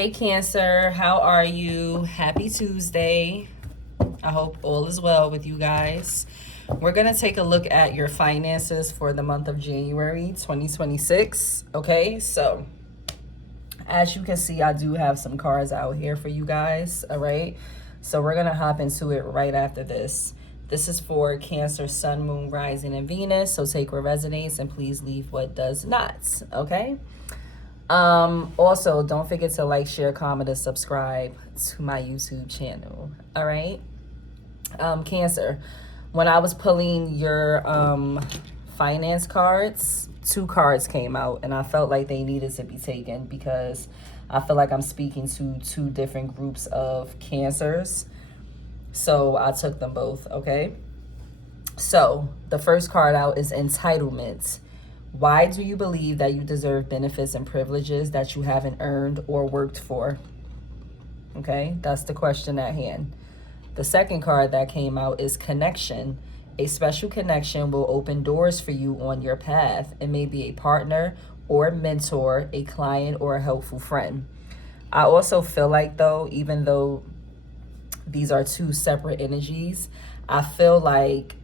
Hey Cancer, how are you? Happy Tuesday. I hope all is well with you guys. We're going to take a look at your finances for the month of January 2026. Okay, so as you can see, I do have some cards out here for you guys. All right, so we're going to hop into it right after this. This is for Cancer, Sun, Moon, Rising, and Venus. So take what resonates and please leave what does not. Okay. Also, don't forget to like, share, comment, and subscribe to my YouTube channel. All right. Cancer, when I was pulling your finance cards, two cards came out and I felt like they needed to be taken because I feel like I'm speaking to two different groups of Cancers. So I took them both. Okay. So the first card out is entitlement. Why do you believe that you deserve benefits and privileges that you haven't earned or worked for? Okay, that's the question at hand. The second card that came out is connection. A special connection will open doors for you on your path. It may be a partner or a mentor, a client or a helpful friend. I also feel like though, even though these are two separate energies, I feel like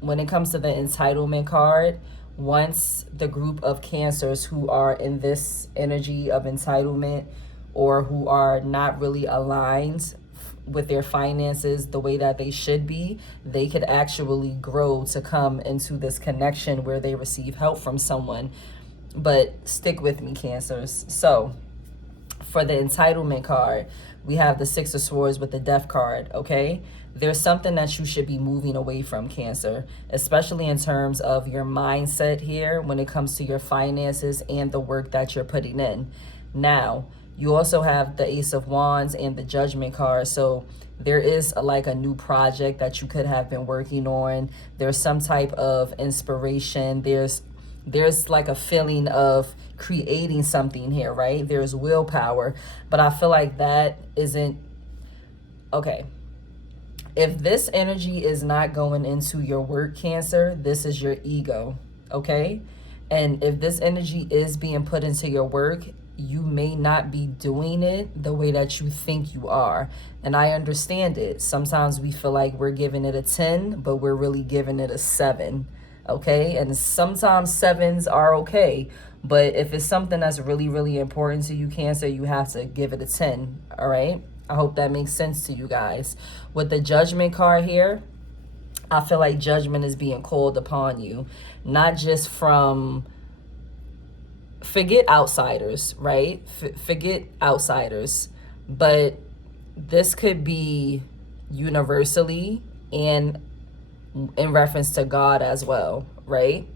when it comes to the entitlement card, once the group of Cancers who are in this energy of entitlement or who are not really aligned with their finances the way that they should be, they could actually grow to come into this connection where they receive help from someone. But stick with me, Cancers. So for the entitlement card, we have the Six of Swords with the Death card, okay? There's something that you should be moving away from, Cancer, especially in terms of your mindset here when it comes to your finances and the work that you're putting in. Now, you also have the Ace of Wands and the Judgment card. So there is like a new project that you could have been working on. There's some type of inspiration. There's like a feeling of creating something here, right? There's willpower, but I feel like that isn't okay. If this energy is not going into your work, Cancer, this is your ego, okay? And if this energy is being put into your work, you may not be doing it the way that you think you are. And I understand it. Sometimes we feel like we're giving it a 10, but we're really giving it a 7, okay? And sometimes 7s are okay. But if it's something that's really, really important to you, Cancer, you have to give it a 10, all right? I hope that makes sense to you guys. With the Judgment card here, I feel like judgment is being called upon you, not just from, forget outsiders, right? Forget outsiders, but this could be universally and in reference to God as well, right?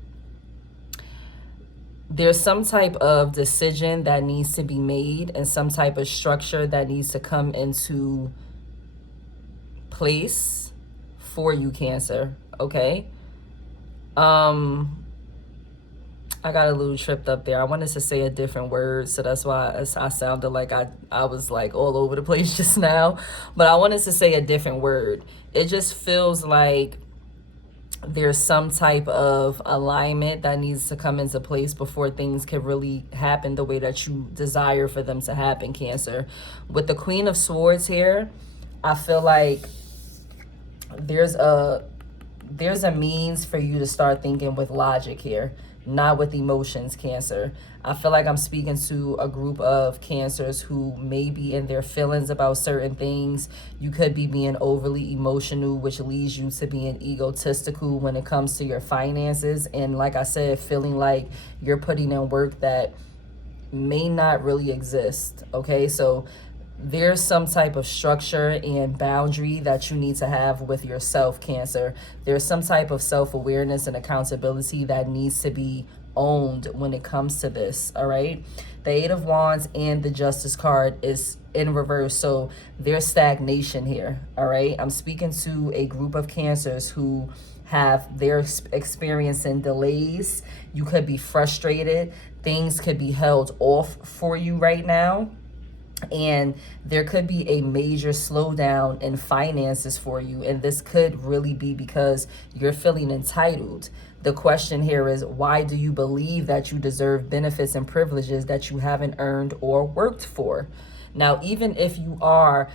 There's some type of decision that needs to be made and some type of structure that needs to come into place for you, Cancer, okay? I got a little tripped up there. I wanted to say a different word, so that's why I sounded like I was like all over the place just now. But I wanted to say a different word. It just feels like there's some type of alignment that needs to come into place before things can really happen the way that you desire for them to happen, Cancer. With the Queen of Swords here, I feel like there's a means for you to start thinking with logic here, not with emotions, Cancer. I feel like I'm speaking to a group of Cancers who may be in their feelings about certain things. You could be being overly emotional, which leads you to being egotistical when it comes to your finances. And like I said, feeling like you're putting in work that may not really exist, okay? So there's some type of structure and boundary that you need to have with yourself, Cancer. There's some type of self-awareness and accountability that needs to be owned when it comes to this, all right? The Eight of Wands and the Justice card is in reverse, so there's stagnation here, all right? I'm speaking to a group of Cancers who they're experiencing delays. You could be frustrated. Things could be held off for you right now. And there could be a major slowdown in finances for you. And this could really be because you're feeling entitled. The question here is, why do you believe that you deserve benefits and privileges that you haven't earned or worked for? Now, even if you are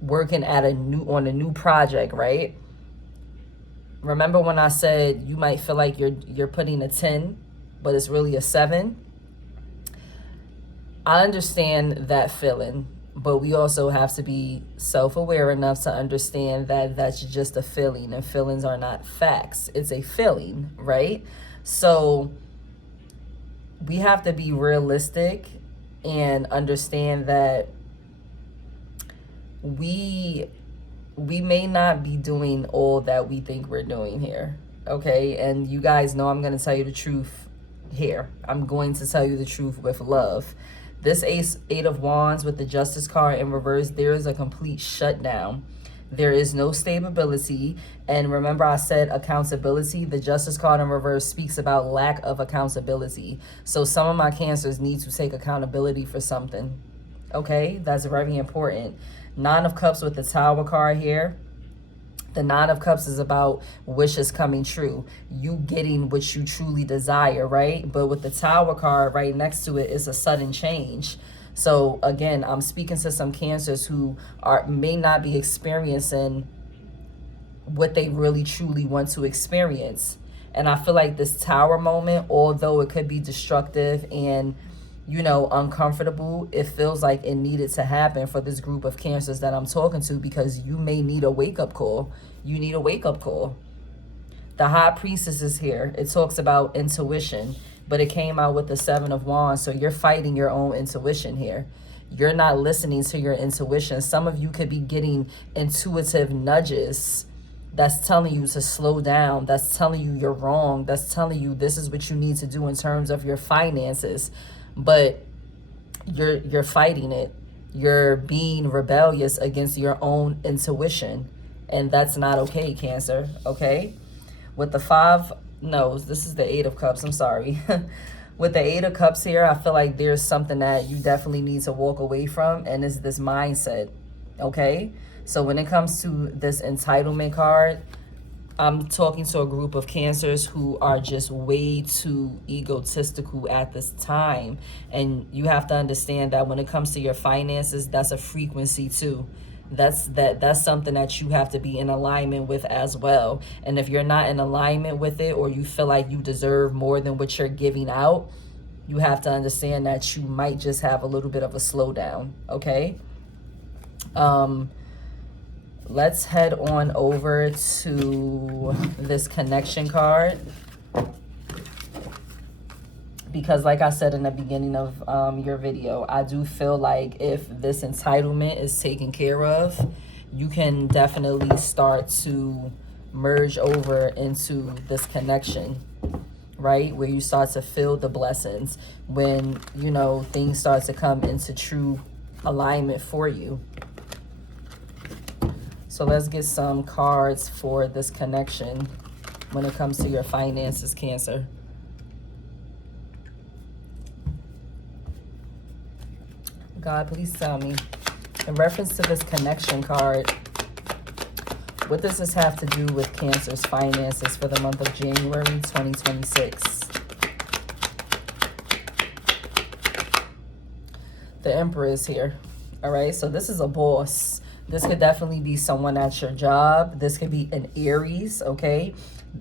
working on a new project, right? Remember when I said you might feel like you're putting a 10, but it's really a 7? I understand that feeling, but we also have to be self-aware enough to understand that that's just a feeling, and feelings are not facts. It's a feeling, right? So we have to be realistic and understand that we may not be doing all that we think we're doing here, okay? And you guys know I'm going to tell you the truth here. I'm going to tell you the truth with love. This Eight of Wands with the Justice card in reverse, there is a complete shutdown. There is no stability. And remember I said accountability. The Justice card in reverse speaks about lack of accountability. So some of my Cancers need to take accountability for something, okay? That's very important. Nine of Cups with the Tower card here. The Nine of Cups is about wishes coming true. You getting what you truly desire, right? But with the Tower card right next to it is a sudden change. So again, I'm speaking to some Cancers who may not be experiencing what they really truly want to experience. And I feel like this Tower moment, although it could be destructive and, you know, uncomfortable, it feels like it needed to happen for this group of Cancers that I'm talking to, because you may need a wake-up call. You need a wake-up call. The High Priestess is here. It talks about intuition, but it came out with the Seven of Wands, so you're fighting your own intuition here. You're not listening to your intuition. Some of you could be getting intuitive nudges that's telling you to slow down, that's telling you you're wrong, that's telling you this is what you need to do in terms of your finances. But you're fighting it. You're being rebellious against your own intuition, and that's not okay, Cancer, okay? With the this is the Eight of Cups, I'm sorry. With the Eight of Cups here, I feel like there's something that you definitely need to walk away from, and it's this mindset, okay? So when it comes to this entitlement card, I'm talking to a group of Cancers who are just way too egotistical at this time. And you have to understand that when it comes to your finances, that's a frequency too. That's something that you have to be in alignment with as well. And if you're not in alignment with it, or you feel like you deserve more than what you're giving out, you have to understand that you might just have a little bit of a slowdown, okay? Let's head on over to this connection card. Because like I said in the beginning of your video, I do feel like if this entitlement is taken care of, you can definitely start to merge over into this connection, right? Where you start to feel the blessings when, you know, things start to come into true alignment for you. So let's get some cards for this connection when it comes to your finances, Cancer. God, please tell me, in reference to this connection card, what does this have to do with Cancer's finances for the month of January 2026? The Emperor is here. All right, so this is a boss. This could definitely be someone at your job. This could be an Aries, okay?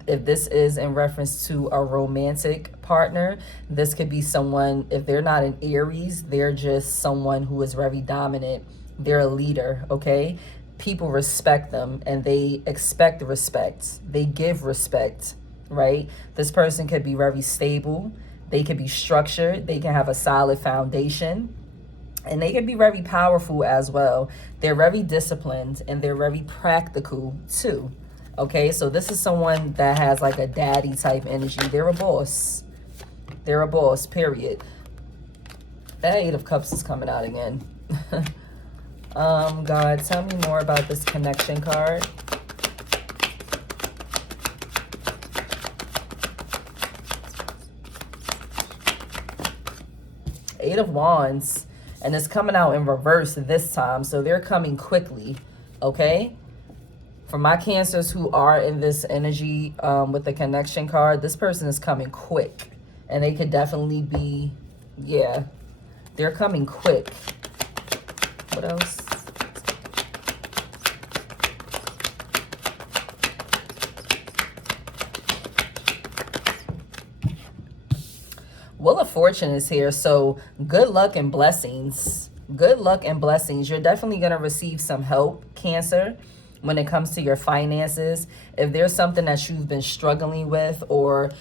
If this is in reference to a romantic partner, this could be someone, if they're not an Aries, they're just someone who is very dominant. They're a leader, okay? People respect them and they expect respect. They give respect, right? This person could be very stable. They could be structured. They can have a solid foundation. And they can be very powerful as well. They're very disciplined and they're very practical too. Okay, so this is someone that has like a daddy type energy. They're a boss. They're a boss, period. That Eight of Cups is coming out again. God, tell me more about this connection card. Eight of Wands. And it's coming out in reverse this time. So they're coming quickly, okay? For my Cancers who are in this energy with the connection card, this person is coming quick. And they could definitely be, yeah, they're coming quick. What else? Wheel of Fortune is here. So good luck and blessings. Good luck and blessings. You're definitely going to receive some help, Cancer, when it comes to your finances. If there's something that you've been struggling with, or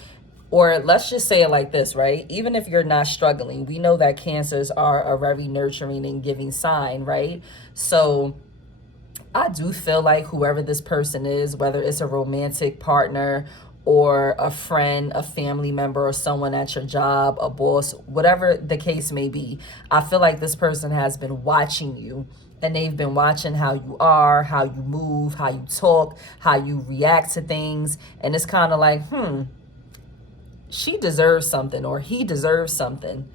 let's just say it like this, right? Even if you're not struggling, we know that Cancers are a very nurturing and giving sign, right? So I do feel like whoever this person is, whether it's a romantic partner or a friend, a family member, or someone at your job, a boss, whatever the case may be, I feel like this person has been watching you, and they've been watching how you are, how you move, how you talk, how you react to things. And it's kind of like, she deserves something, or he deserves something.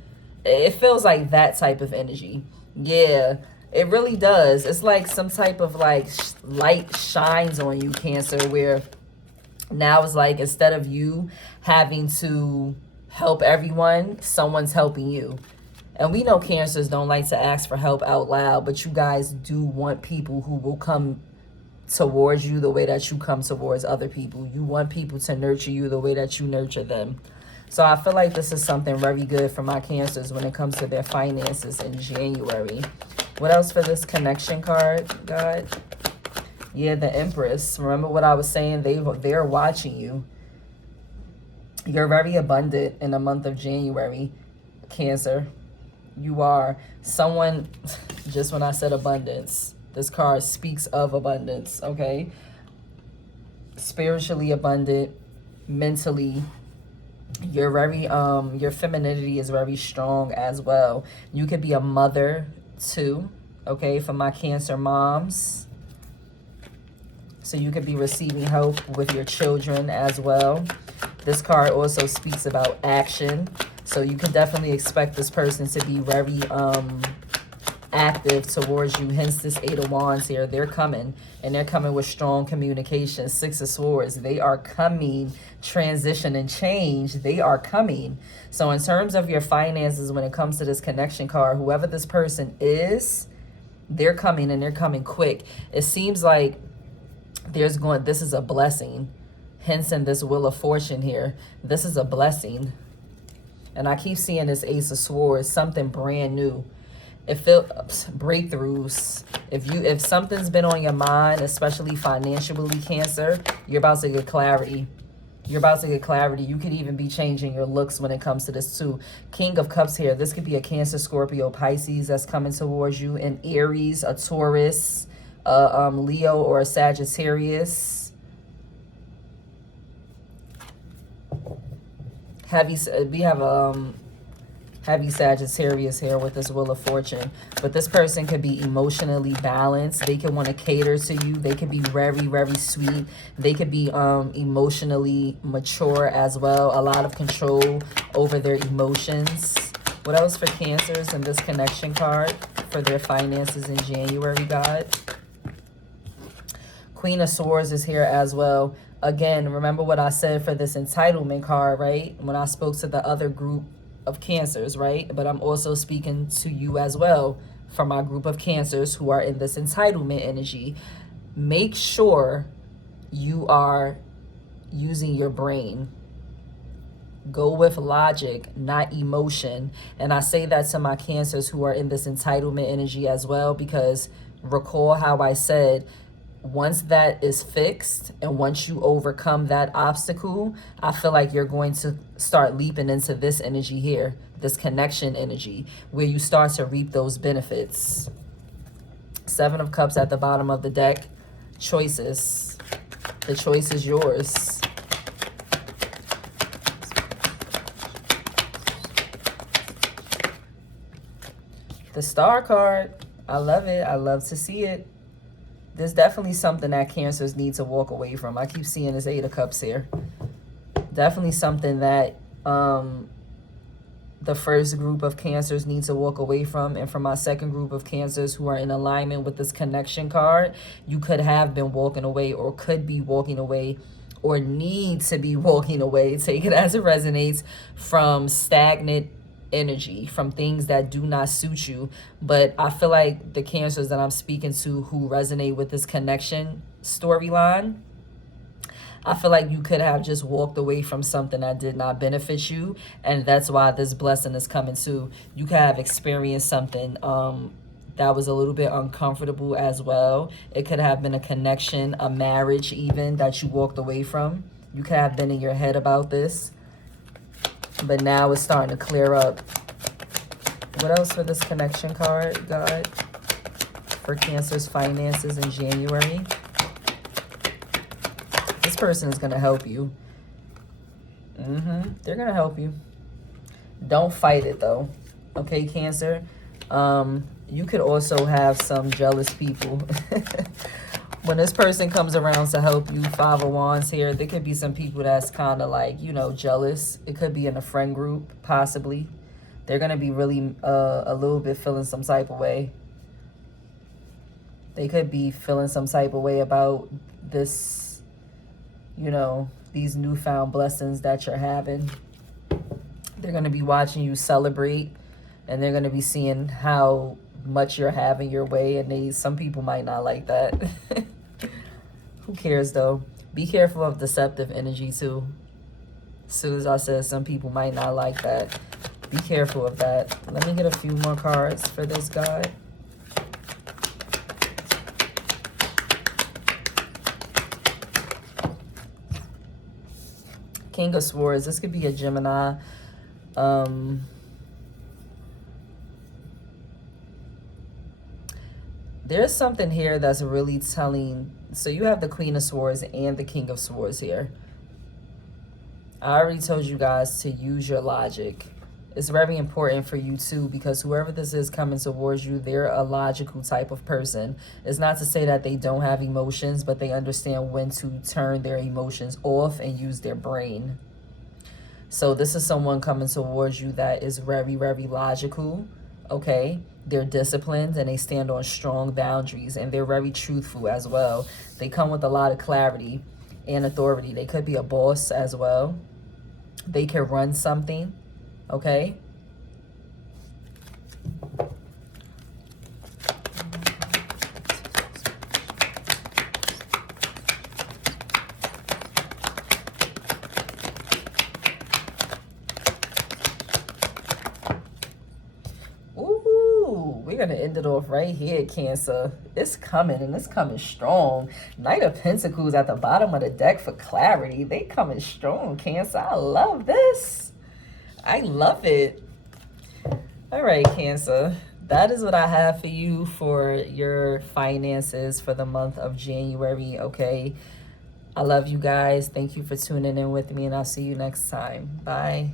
It feels like that type of energy. Yeah, it really does. It's like some type of like light shines on you, Cancer, where now it's like instead of you having to help everyone, someone's helping you. And we know Cancers don't like to ask for help out loud, but you guys do want people who will come towards you the way that you come towards other people. You want people to nurture you the way that you nurture them. So I feel like this is something very good for my Cancers when it comes to their finances in January. What else for this connection card, God? Yeah, the Empress. Remember what I was saying? They're watching you. You're very abundant in the month of January, Cancer. You are. Someone, just when I said abundance, this card speaks of abundance, okay? Spiritually abundant, mentally. You're very, your femininity is very strong as well. You could be a mother too, okay, for my Cancer moms. So you could be receiving help with your children as well. This card also speaks about action. So you can definitely expect this person to be very active towards you. Hence this Eight of Wands here. They're coming, and they're coming with strong communication. Six of Swords. They are coming. Transition and change. They are coming. So in terms of your finances, when it comes to this connection card, whoever this person is, they're coming, and they're coming quick. It seems like this is a blessing. Hence in this Wheel of Fortune here, this is a blessing. And I keep seeing this Ace of Swords, something brand new. It feels breakthroughs. If something's been on your mind, especially financially, Cancer, you're about to get clarity. You're about to get clarity. You could even be changing your looks when it comes to this too. King of Cups here. This could be a Cancer, Scorpio, Pisces that's coming towards you. An Aries, a Taurus, a Leo, or a Sagittarius. We have heavy Sagittarius here with this Wheel of Fortune. But this person could be emotionally balanced. They could want to cater to you. They could be very, very sweet. They could be emotionally mature as well. A lot of control over their emotions. What else for Cancers in this connection card for their finances in January, God? Queen of Swords is here as well. Again, remember what I said for this entitlement card, right? When I spoke to the other group of Cancers, right? But I'm also speaking to you as well for my group of Cancers who are in this entitlement energy. Make sure you are using your brain. Go with logic, not emotion. And I say that to my Cancers who are in this entitlement energy as well, because recall how I said, once that is fixed and once you overcome that obstacle, I feel like you're going to start leaping into this energy here, this connection energy, where you start to reap those benefits. Seven of Cups at the bottom of the deck. Choices. The choice is yours. The Star card. I love it. I love to see it. There's definitely something that Cancers need to walk away from. I keep seeing this Eight of Cups here. Definitely something that the first group of cancers need to walk away from. And for my second group of cancers who are in alignment with this connection card, you could have been walking away or could be walking away or need to be walking away, take it as it resonates, from stagnant energy, from things that do not suit you. But I feel like the cancers that I'm speaking to who resonate with this connection storyline, I feel like you could have just walked away from something that did not benefit you. And that's why this blessing is coming too. You could have experienced something that was a little bit uncomfortable as well. It could have been a connection, a marriage even, that you walked away from. You could have been in your head about this. But now it's starting to clear up. What else for this connection card, God? For Cancer's finances in January. This person is going to help you. They're going to help you. Don't fight it, though. Okay, Cancer? You could also have some jealous people. When this person comes around to help you, Five of Wands here, there could be some people that's kind of like, you know, jealous. It could be in a friend group, possibly. They're going to be really a little bit feeling some type of way. They could be feeling some type of way about this, you know, these newfound blessings that you're having. They're going to be watching you celebrate, and they're going to be seeing how much you're having your way, and some people might not like that. Who cares, though? Be careful of deceptive energy, too. As soon as I said some people might not like that, be careful of that. Let me get a few more cards for this guy. King of Swords. This could be a Gemini. There's something here that's really telling. So you have the Queen of Swords and the King of Swords here. I already told you guys to use your logic. It's very important for you too, because whoever this is coming towards you, they're a logical type of person. It's not to say that they don't have emotions, but they understand when to turn their emotions off and use their brain. So this is someone coming towards you that is very, very logical, okay? They're disciplined and they stand on strong boundaries, and they're very truthful as well. They come with a lot of clarity and authority. They could be a boss as well. They can run something, okay? We're going to end it off right here, Cancer. It's coming, and it's coming strong. Knight of Pentacles at the bottom of the deck for clarity. They coming strong, Cancer. I love this. I love it. All right, Cancer. That is what I have for you for your finances for the month of January, okay? I love you guys. Thank you for tuning in with me, and I'll see you next time. Bye.